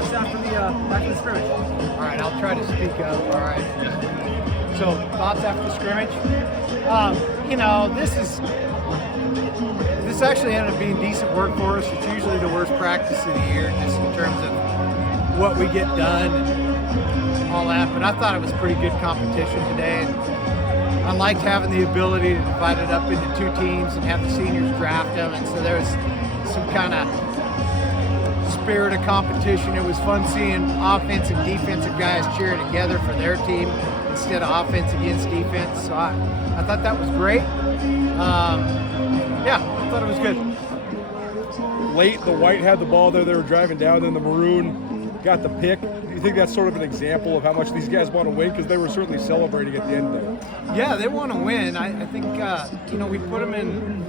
thoughts after the scrimmage? All right, I'll try to speak up. All right. So, thoughts after the scrimmage? This actually ended up being decent work for us. It's usually the worst practice of the year, just in terms of what we get done and all that. But I thought it was pretty good competition today. And I liked having the ability to divide it up into two teams and have the seniors draft them. And so there was some kind of spirit of competition. It was fun seeing offense and defensive guys cheer together for their team instead of offense against defense. So I thought that was great. I thought it was good. Late, the white had the ball there. They were driving down, then the maroon got the pick. Do you think that's sort of an example of how much these guys want to win? Because they were certainly celebrating at the end there. Yeah, they want to win. I think, we put them in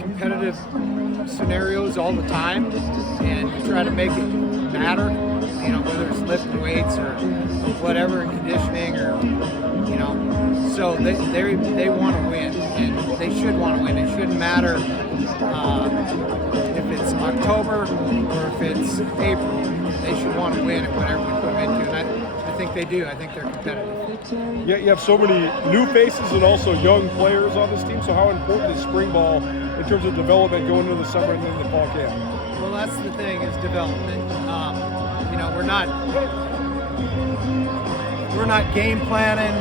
competitive scenarios all the time, and we try to make it matter, whether it's lifting weights or whatever, and conditioning or, so they want to win, and they should want to win. It shouldn't matter if it's October or if it's April. They should want to win at whatever we put them into, and I think they do. I think they're competitive. Yeah, you have so many new faces and also young players on this team, so how important is spring ball in terms of development going into the summer and then the fall camp? Well, that's the thing, is development. We're not game planning.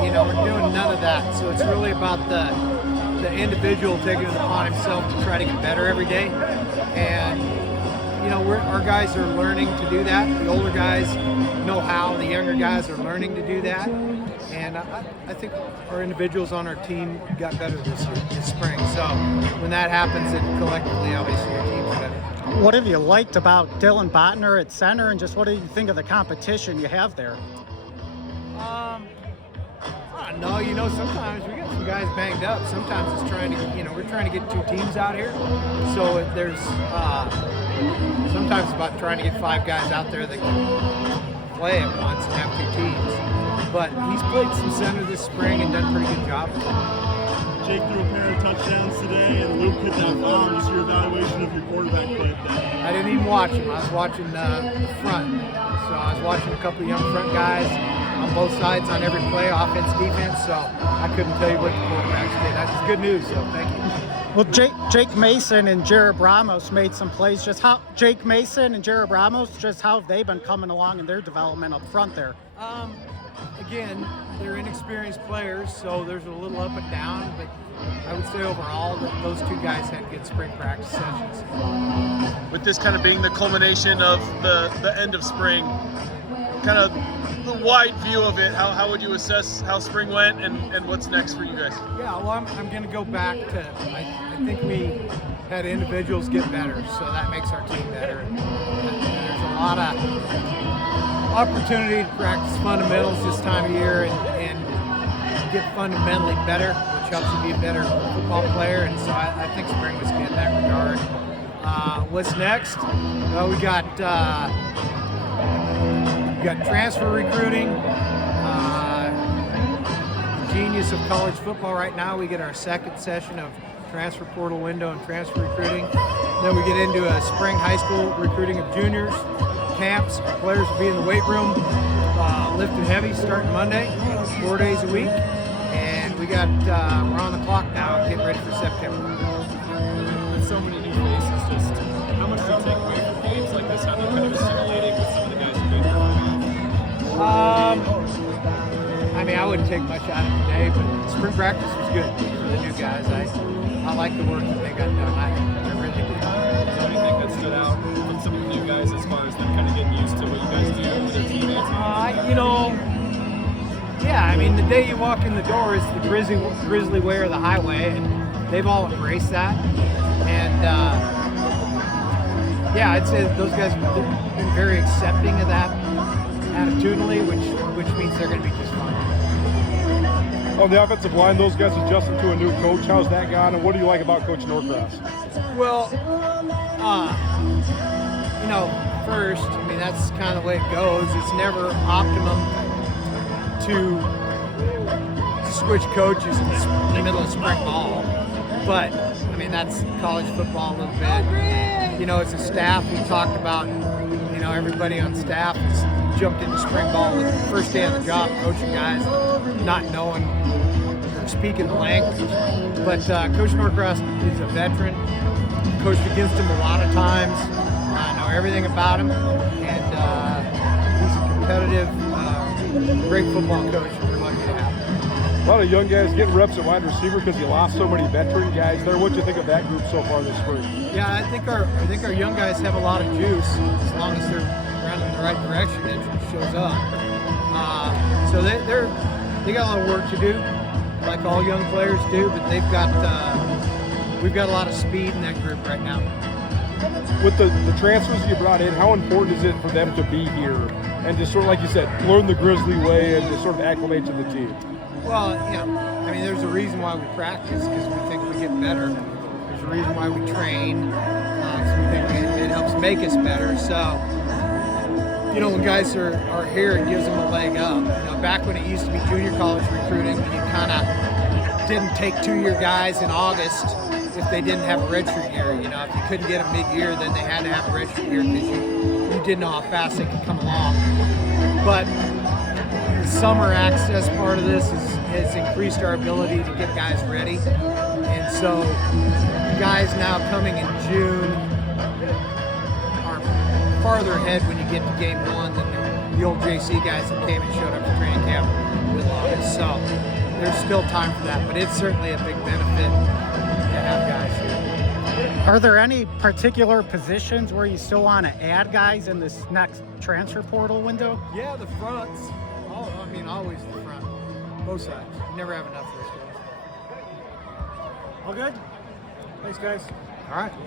We're doing none of that. So it's really about the individual taking it upon himself to try to get better every day. And our guys are learning to do that. The older guys know how. The younger guys are learning to do that. And I think our individuals on our team got better this spring. So when that happens, then collectively, obviously, our team's better. What have you liked about Dylan Botner at center, and just what do you think of the competition you have there? I don't know. Sometimes we get some guys banged up. Sometimes it's we're trying to get two teams out here. So there's sometimes it's about trying to get five guys out there that can play at once and have two teams. But he's played some center this spring and done a pretty good job. Jake threw a pair of touchdowns today, and Luke hit that bomb. Just your evaluation of your quarterback play today. I didn't even watch him. I was watching the front. So I was watching a couple of young front guys on both sides on every play, offense, defense. So I couldn't tell you what the quarterbacks did. That's good news, so thank you. Well, Jake Mason and Jared Ramos made some plays. How have they been coming along in their development up front there? Again, they're inexperienced players, so there's a little up and down, but I would say overall that those two guys had good spring practice sessions. With this kind of being the culmination of the end of spring, kind of the wide view of it, how would you assess how spring went and what's next for you guys? Yeah, well, I'm going to go back to, I think we had individuals get better, so that makes our team better. And there's a lot of opportunity to practice fundamentals this time of year and get fundamentally better, which helps you be a better football player. And so I think spring was good in that regard. What's next? Well, we got transfer recruiting. Genius of college football right now. We get our second session of transfer portal window and transfer recruiting. Then we get into a spring high school recruiting of juniors. Camps, players will be in the weight room, lifting heavy starting Monday, 4 days a week, and we're on the clock now, getting ready for September. With so many new faces, just how much do you take away from games like this? How do you kind of assimilating with some of the guys you've been I wouldn't take much out of it today, but spring practice was good for the new guys. I like the work that they got done. I really did. Is there anything that stood out from some of the new guys as far as them kind of getting used to what you guys do with their teammates? The day you walk in the door is the Grizzly way or the highway, and they've all embraced that. And I'd say that those guys have been very accepting of that attitudinally, which means they're going to be just fine. On the offensive line, those guys adjusting to a new coach. How's that gone, and what do you like about Coach Norcross? Well, first, that's kind of the way it goes. It's never optimum to switch coaches in the middle of spring ball. But, that's college football a little bit. As a staff, we talked about, know, everybody on staff has jumped into spring ball with the first day on the job, coaching guys, not knowing or speaking the language. But Coach Norcross is a veteran. Coached against him a lot of times. I know everything about him, and he's a competitive, great football coach, and we're lucky to have him. A lot of young guys getting reps at wide receiver because you lost so many veteran guys there. What do you think of that group so far this spring? Yeah, I think our young guys have a lot of juice as long as they're running in the right direction. It shows up. So they got a lot of work to do, like all young players do. But we've got a lot of speed in that group right now. With the transfers you brought in, how important is it for them to be here and just sort of, like you said, learn the Grizzly way and just sort of acclimate to the team? Well, you know, I mean, there's a reason why we practice, because we think we get better. There's a reason why we train, because we think it helps make us better. So, you know, when guys are here, it gives them a leg up. You know, back when it used to be junior college recruiting, you kind of didn't take 2-year guys in August if they didn't have a redshirt year. You know, if you couldn't get them mid-year, then they had to have a redshirt year because you didn't know how fast they could come along. But the summer access part of this has increased our ability to get guys ready. And so guys now coming in June are farther ahead when you get to game 1 than the old JC guys that came and showed up for training camp with August. So there's still time for that, but it's certainly a big benefit to have guys here. Are there any particular positions where you still want to add guys in this next transfer portal window? Yeah, the fronts. Always the front. Both sides. You never have enough for those guys. All good? Thanks, guys. All right.